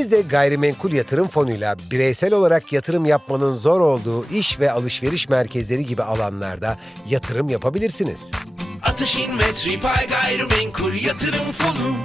Atiye Gayrimenkul Yatırım Fonu'yla bireysel olarak yatırım yapmanın zor olduğu iş ve alışveriş merkezleri gibi alanlarda yatırım yapabilirsiniz. Ateşin metri pay gayrimenkul yatırım fonu